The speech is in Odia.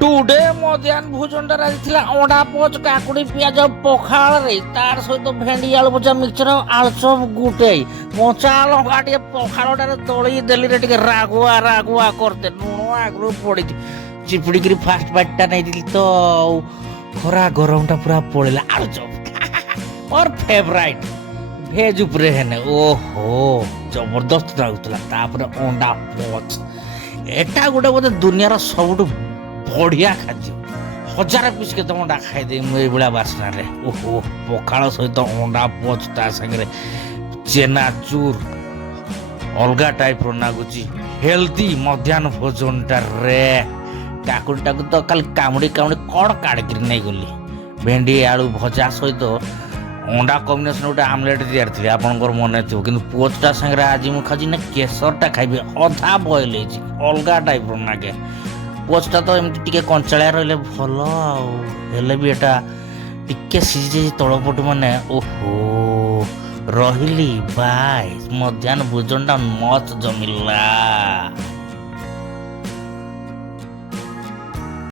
ଟୁଡେ ମଧ୍ୟାହ୍ନ ଭୋଜନଟା ରାଜିଥିଲା ଅଣ୍ଡା ପୋଚ କାକୁଡି ପିଆଜ ପଖାଳରେ ତାର ସହିତ ଭେଣ୍ଡି ଆଳୁ ଭଜା ମିକ୍ସଚର ଆଳୁଚପ ଗୁଟେ କଞ୍ଚା ଲଙ୍କା ଟିକେ ପଖାଳଟାରେ ଦଳି ଦେଲିରେ ଟିକେ ରାଗୁଆ ରାଗୁଆ କରିଦେ ଲୁଣ ଆଗରୁ ପଡିଛି ଚିପୁଡ଼ିକିରି ଫାଷ୍ଟ ବାଇଟଟା ନେଇଥିଲି ତ ଖରା ଗରମଟା ପୁରା ପଳେଇଲା ଆଳୁଚପ ମୋର ଫେଭରାଇଟ ଭେଜ ଉପରେ ହେନେ ଓହୋ ଜବରଦସ୍ତ ଲାଗୁଥିଲା ତାପରେ ଅଣ୍ଡା ପୋଚ ଏଟା ଗୋଟେ ବୋଧେ ଦୁନିଆର ସବୁଠୁ ବଢିଆ ଖାଦ୍ୟ 1000 ପିସ୍ କେତେ ଅଣ୍ଡା ଖାଇଦେବି ମୁଁ ଏଇଭଳିଆ ବାସ୍ନାରେ ଓହୋ ପଖାଳ ସହିତ ଅଣ୍ଡା ପୋଚ ତା ସାଙ୍ଗରେ ଚେନାଚୁର ଅଲଗା ଟାଇପର ଲାଗୁଛି ହେଲ୍ଦି ମଧ୍ୟାହ୍ନ ଭୋଜନଟାରେ କାକୁଡ଼ିଟାକୁ ତ ଖାଲି କାମୁଡ଼ି କାମୁଡ଼ି କଣ କାଢ଼ିକିରି ନେଇଗଲି ଭେଣ୍ଡି ଆଳୁ ଭଜା ସହିତ ଅଣ୍ଡା କମ୍ବିନେସନ୍ ଗୋଟେ ଆମଲେଟ୍ ତିଆରି ଥିଲି ଆପଣଙ୍କର ମନେ ଥିବ କିନ୍ତୁ ପୋଚଟା ସାଙ୍ଗରେ ଆଜି ମୁଁ ଖାଉଛି ନା କେଶରଟା ଖାଇବି ଅଧା ବଏଲ୍ ହେଇଛି ଅଲଗା ଟାଇପର ଲାଗେ ପୋଚଟା ତ ଏମିତି ଟିକେ କଞ୍ଚାଳିଆ ରହିଲେ ଭଲ ଆଉ ହେଲେ ବି ଏଟା ଟିକେ ସିଝିଯାଇଛି ତଳପଟୁ ମାନେ ଓହୋ ରହିଲି ବାଏ ମଧ୍ୟାହ୍ନ ଭୋଜନଟା ମସ୍ତ ଜମିଲା।